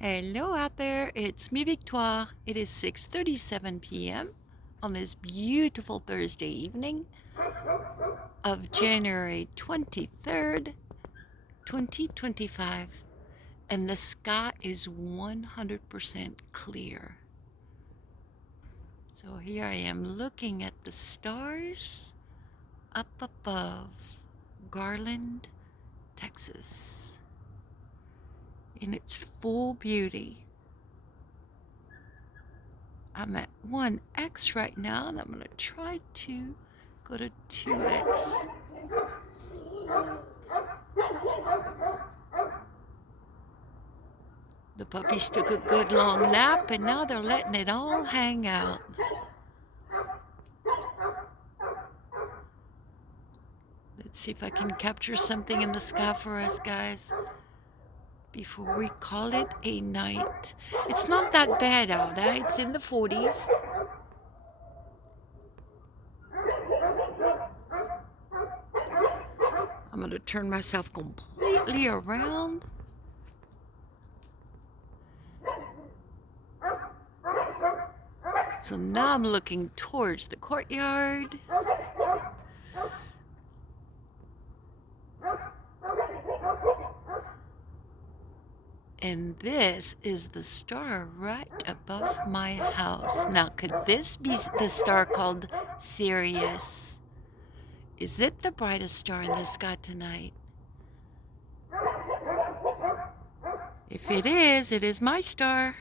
Hello out there, it's me Victoire. It is 6:37 p.m. on this beautiful Thursday evening of January 23rd, 2025, and the sky is 100% clear. So here I am looking at the stars up above Garland, Texas, in its full beauty. I'm at 1x right now, and I'm going to try to go to 2x. The puppies took a good long nap, and now they're letting it all hang out. Let's see if I can capture something in the sky for us, guys, before we call it a night. It's not that bad out, It's in the 40s. I'm going to turn myself completely around. So now I'm looking towards the courtyard. And this is the star right above my house. Now, could this be the star called Sirius? Is it the brightest star in the sky tonight? If it is my star.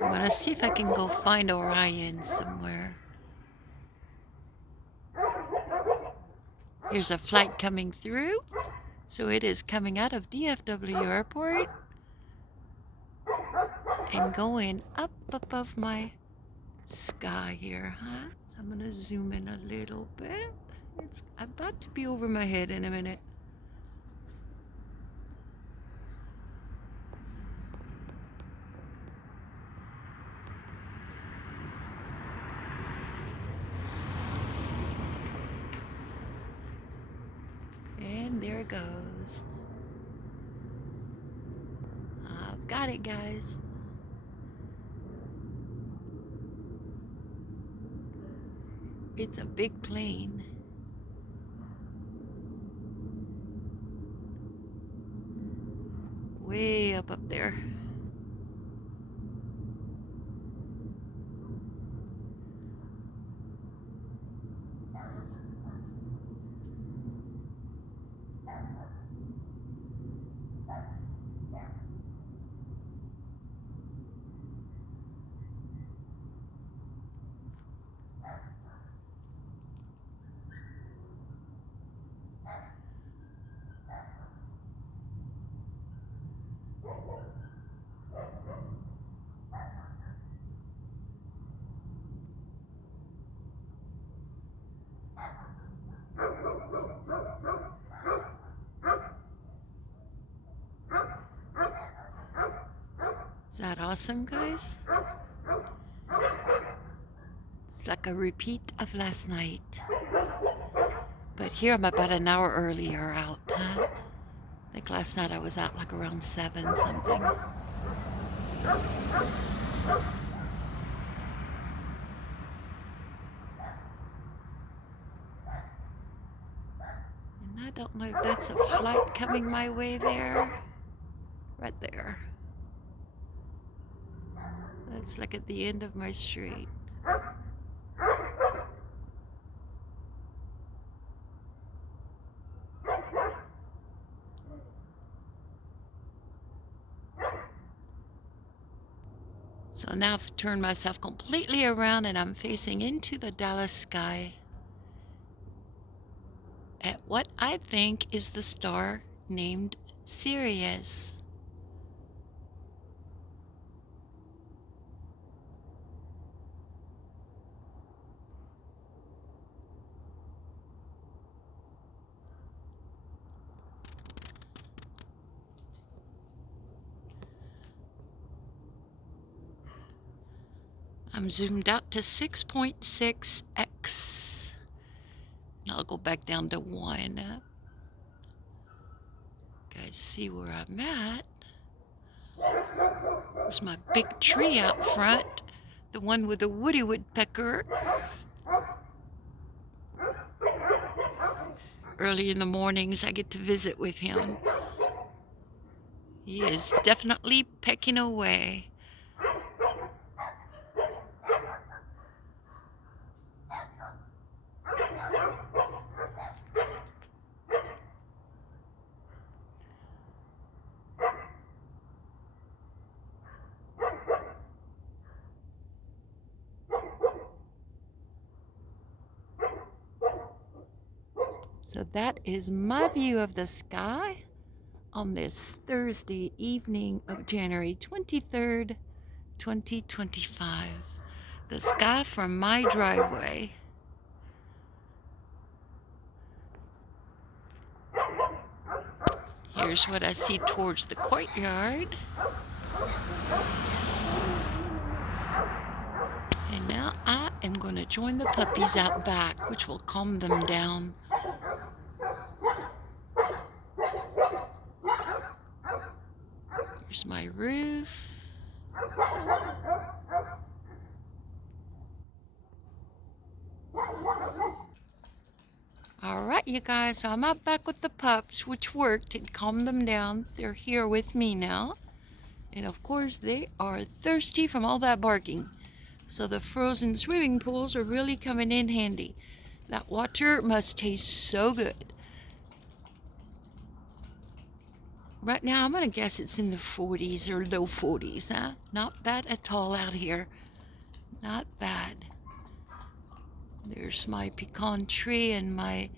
I'm going to see if I can go find Orion somewhere. Here's a flight coming through. So it is coming out of DFW Airport and going up above my sky here, huh? So I'm going to zoom in a little bit. It's about to be over my head in a minute. And there it goes. I've got it, guys. It's a big plane. Way up there. Is that awesome, guys? It's like a repeat of last night. But here I'm about an hour earlier out, huh? I think last night I was out like around 7 something. And I don't know if that's a flight coming my way there. Right there. That's like at the end of my street. So now I've turned myself completely around and I'm facing into the Dallas sky at what I think is the star named Sirius. I'm zoomed out to 6.6x. And I'll go back down to 1. guys see where I'm at. There's my big tree out front, the one with the woody woodpecker. Early in the mornings, I get to visit with him. He is definitely pecking away. So that is my view of the sky on this Thursday evening of January 23rd, 2025. The sky from my driveway. Here's what I see towards the courtyard. And now I am going to join the puppies out back, which will calm them down. Here's my roof. All right, you guys, so I'm out back with the pups, which worked and calmed them down. They're here with me now. And of course, they are thirsty from all that barking. So the frozen swimming pools are really coming in handy. That water must taste so good. Right now, I'm going to guess it's in the 40s or low 40s, huh? Not bad at all out here. Not bad. There's my pecan tree and my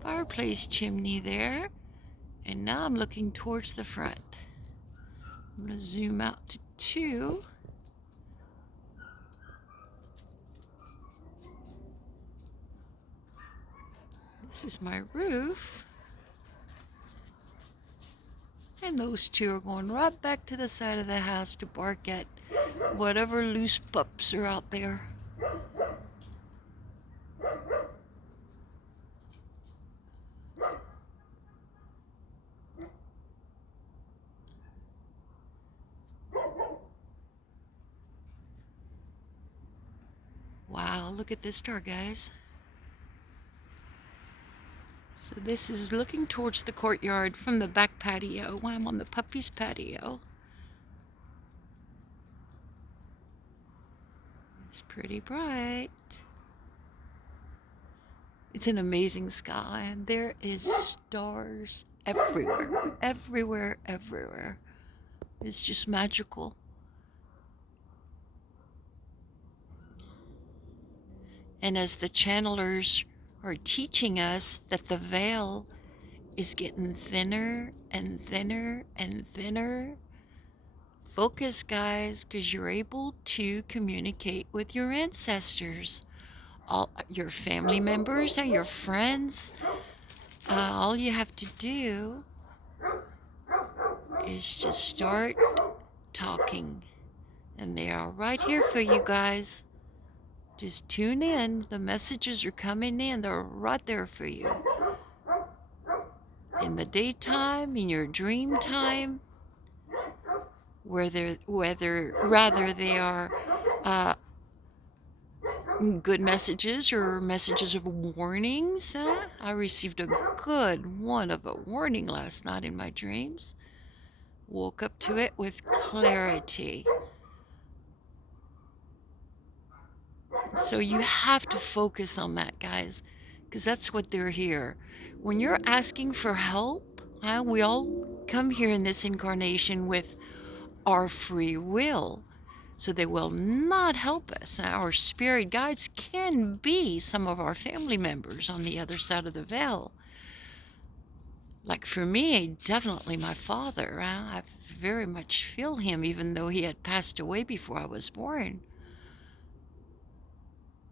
fireplace chimney there. And now I'm looking towards the front. I'm going to zoom out to 2. This is my roof. And those 2 are going right back to the side of the house to bark at whatever loose pups are out there. Wow, look at this star, guys. So this is looking towards the courtyard from the back patio when I'm on the puppy's patio. It's pretty bright. It's an amazing sky, and there is stars everywhere, everywhere, everywhere. It's just magical. And as the channelers are teaching us that the veil is getting thinner and thinner and thinner, focus, guys, because you're able to communicate with your ancestors, all your family members and your friends. All you have to do is just start talking, and they are right here for you guys. Just tune in. The messages are coming in. They're right there for you. In the daytime, in your dream time, whether they are good messages or messages of warnings. I received a good one of a warning last night in my dreams. Woke up to it with clarity. So you have to focus on that, guys, because that's what they're here. When you're asking for help, we all come here in this incarnation with our free will. So they will not help us. Our spirit guides can be some of our family members on the other side of the veil. Like for me, definitely my father. I very much feel him, even though he had passed away before I was born.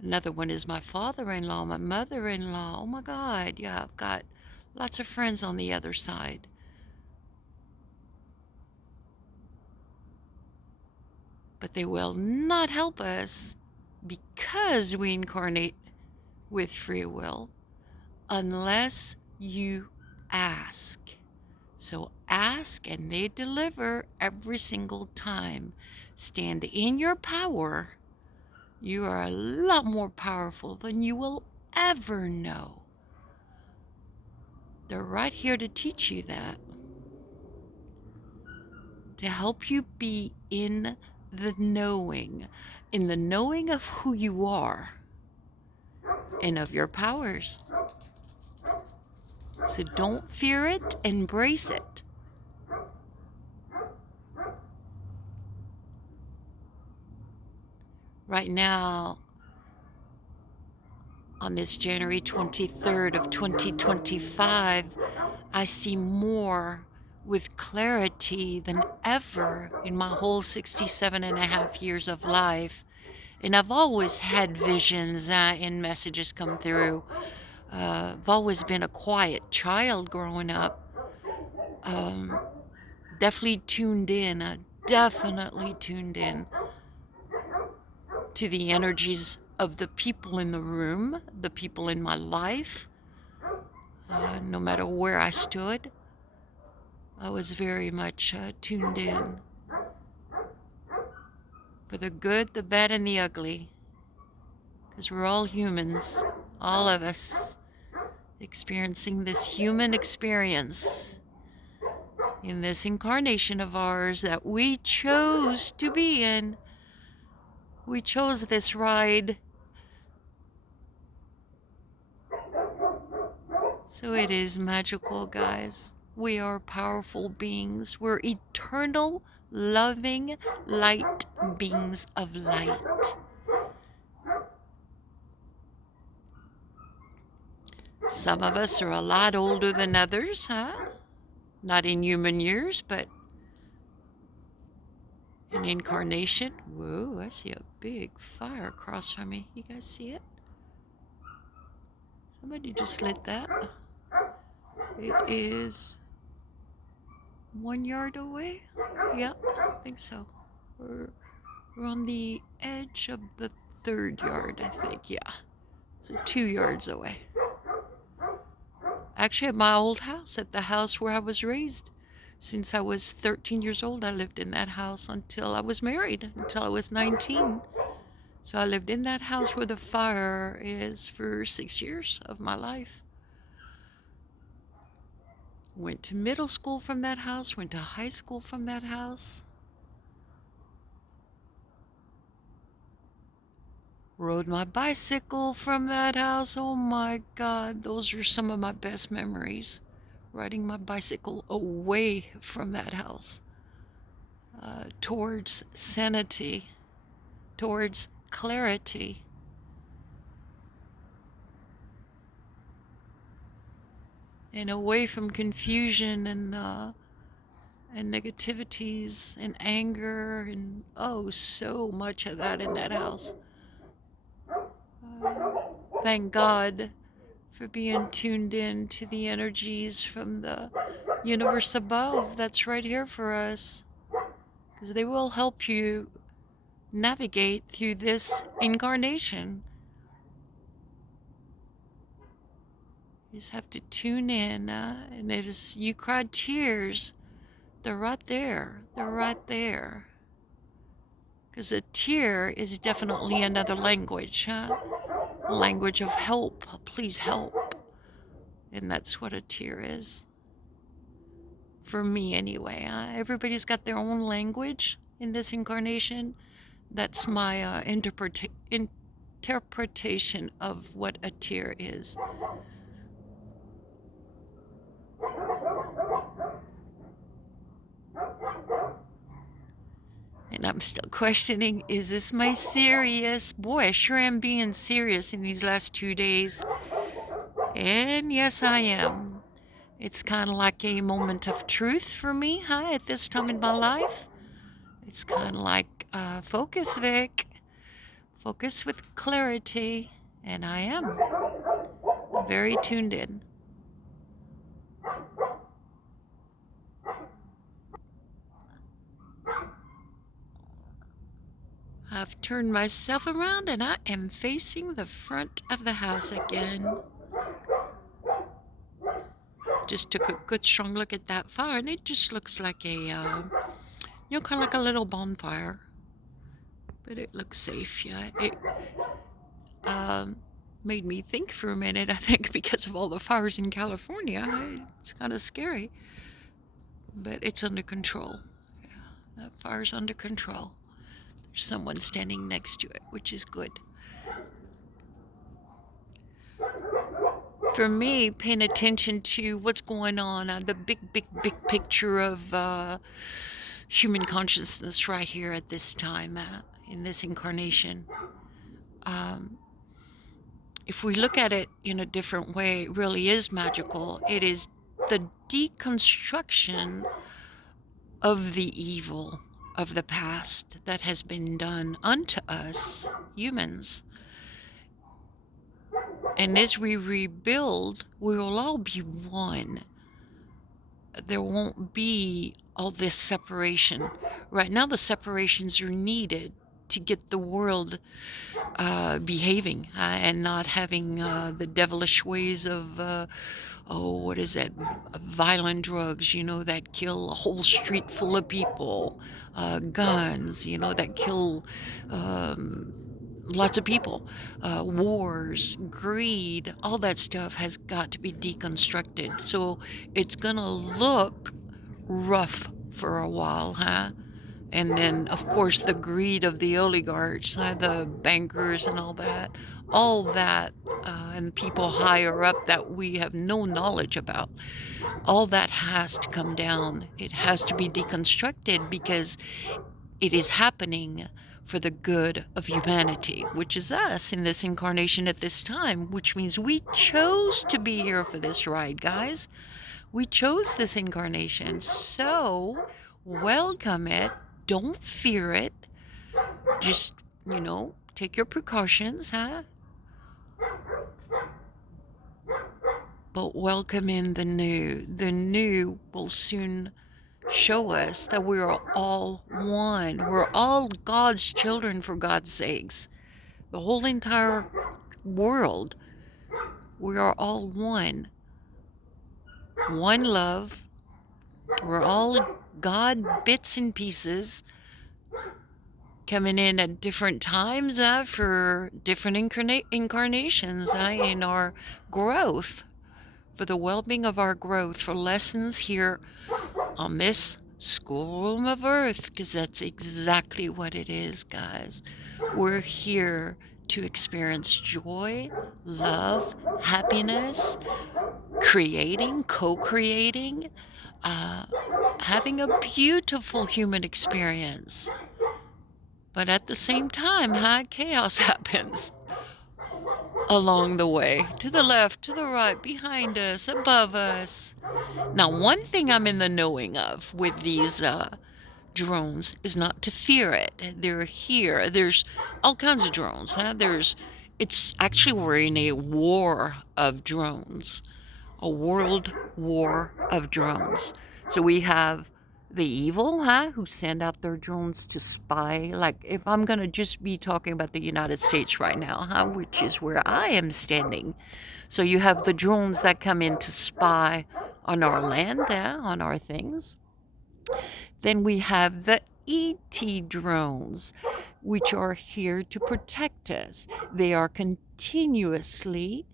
Another one is my father-in-law, my mother-in-law. Oh my God, yeah, I've got lots of friends on the other side. But they will not help us because we incarnate with free will unless you ask. So ask and they deliver every single time. Stand in your power. You are a lot more powerful than you will ever know. They're right here to teach you that, to help you be in the knowing of who you are and of your powers. So don't fear it, embrace it. Right now, on this January 23rd of 2025, I see more with clarity than ever in my whole 67 and a half years of life. And I've always had visions and messages come through. I've always been a quiet child growing up. Definitely tuned in, definitely tuned in to the energies of the people in the room, the people in my life. No matter where I stood, I was very much tuned in for the good, the bad, and the ugly. Because we're all humans, all of us, experiencing this human experience in this incarnation of ours that we chose to be in. We chose this ride. So it is magical, guys. We are powerful beings. We're eternal, loving, light beings of light. Some of us are a lot older than others, huh? Not in human years, but in incarnation. Whoa, I see a big fire across from me. You guys see it? Somebody just lit that. It is 1 yard away. Yep, I think so. We're on the edge of the 3rd yard, I think. Yeah, so 2 yards away. Actually, at my old house, at the house where I was raised. Since I was 13 years old, I lived in that house until I was married, until I was 19. So I lived in that house where the fire is for 6 years of my life. Went to middle school from that house, went to high school from that house. Rode my bicycle from that house. Oh my God, those are some of my best memories. Riding my bicycle away from that house, towards sanity, towards clarity. And away from confusion and negativities and anger and so much of that in that house. Thank God for being tuned in to the energies from the universe above that's right here for us, because they will help you navigate through this incarnation. You just have to tune in, and if you cried tears, they're right there. They're right there. Because a tear is definitely another language, huh? A language of help. Please help. And that's what a tear is. For me, anyway. Everybody's got their own language in this incarnation. That's my interpretation of what a tear is. And I'm still questioning, is this my serious? Boy, I sure am being serious in these last 2 days. And yes, I am. It's kind of like a moment of truth for me, huh, at this time in my life. It's kind of like, focus, Vic. Focus with clarity. And I am very tuned in. I've turned myself around and I am facing the front of the house again. just took a good strong look at that fire, and it just looks like a, kind of like a little bonfire. But it looks safe, yeah. It made me think for a minute, I think, because of all the fires in California. It's kind of scary. But it's under control. Yeah, that fire's under control. There's someone standing next to it, which is good. For me, paying attention to what's going on, the big picture of human consciousness right here at this time, in this incarnation. If we look at it in a different way, it really is magical. It is the deconstruction of the evil of the past that has been done unto us humans. And as we rebuild, we will all be one. There won't be all this separation. Right now, the separations are needed to get the world behaving and not having the devilish ways of, what is that? Violent drugs, that kill a whole street full of people. Guns, that kill lots of people. Wars, greed, all that stuff has got to be deconstructed. So it's going to look rough for a while, huh? And then, of course, the greed of the oligarchs, the bankers and all that, and people higher up that we have no knowledge about, all that has to come down. It has to be deconstructed because it is happening for the good of humanity, which is us in this incarnation at this time, which means we chose to be here for this ride, guys. We chose this incarnation, so welcome it. Don't fear it. Just, take your precautions, huh? But welcome in the new. The new will soon show us that we are all one. We're all God's children, for God's sakes. The whole entire world, we are all one. One love. We're all God bits and pieces, coming in at different times for different incarnations in our growth, for the well-being of our growth, for lessons here on this schoolroom of earth, because that's exactly what it is, guys. We're here to experience joy, love, happiness, creating, co-creating, having a beautiful human experience. But at the same time, chaos happens along the way, to the left, to the right, behind us, above us. Now, one thing I'm in the knowing of with these drones is not to fear it. They're here. There's all kinds of drones. It's actually, we're in a war of drones, a world war of drones. So we have the evil, who send out their drones to spy. Like, if I'm going to just be talking about the United States right now, which is where I am standing. So you have the drones that come in to spy on our land, on our things. Then we have the ET drones, which are here to protect us. They are continuously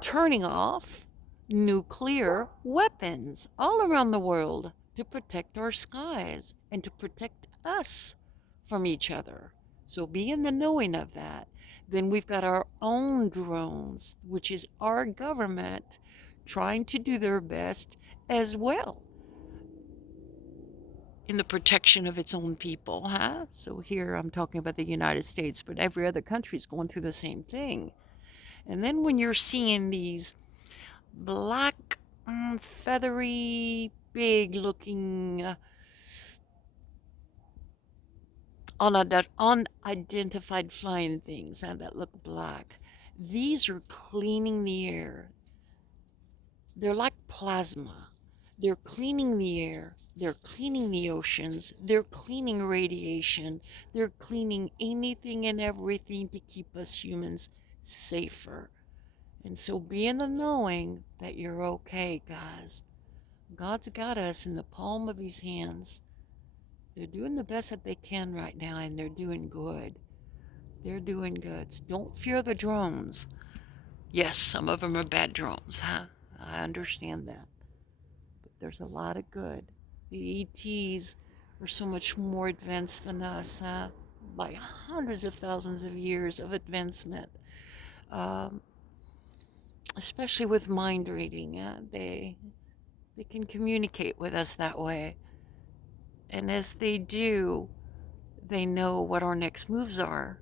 turning off nuclear weapons all around the world to protect our skies and to protect us from each other. So be in the knowing of that. Then we've got our own drones, which is our government trying to do their best as well in the protection of its own people, So here I'm talking about the United States, but every other country is going through the same thing. And then when you're seeing these black, feathery, big-looking, unidentified flying things that look black, these are cleaning the air. They're like plasma. They're cleaning the air. They're cleaning the oceans. They're cleaning radiation. They're cleaning anything and everything to keep us humans safer. And so be in the knowing that you're okay, guys. God's got us in the palm of his hands. They're doing the best that they can right now, and they're doing good. They're doing good. So don't fear the drones. Yes, some of them are bad drones, huh? I understand that. But there's a lot of good. The ETs are so much more advanced than us, huh? By hundreds of thousands of years of advancement. Um, Especially with mind reading. They can communicate with us that way. And as they do, they know what our next moves are.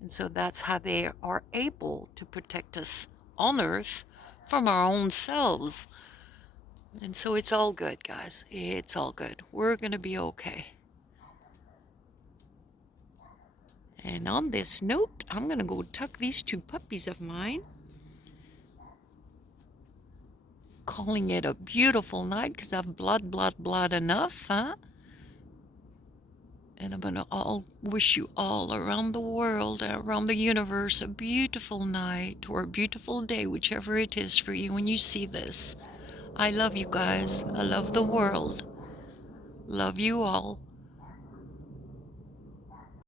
And so that's how they are able to protect us on Earth from our own selves. And so it's all good, guys. It's all good. We're going to be okay. And on this note, I'm going to go tuck these two puppies of mine, calling it a beautiful night because I've blood enough, huh? And I'm going to all wish you all around the world, around the universe, a beautiful night or a beautiful day, whichever it is for you when you see this. I love you guys. I love the world. Love you all.